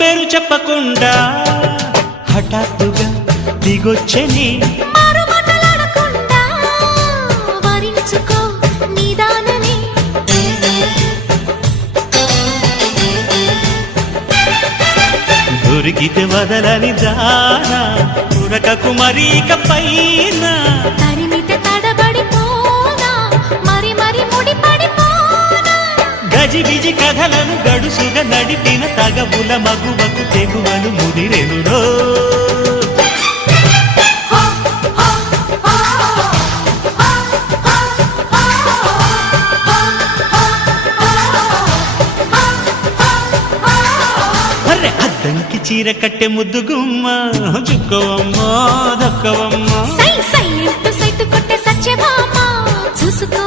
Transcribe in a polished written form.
పేరు చెప్పకుండా హఠాత్తుగా దిగొచ్చని దొరికితే వదలని జానా ఉరకకు మరీక పైన తరిమితే తడబడిపోనా మరి మరి ముడిపడిపోనా గజిబిజి కథలను గడుసుగా నడిపిన తగవుల మగువకు తెగువలు ముదిరెనురో అద్దంకి చీర కట్టె ముద్దుగుమ్మ చుక్కవమ్మ దక్కవమ్మ సై సై సైటు కొట్టే సత్యభామ చూసుకో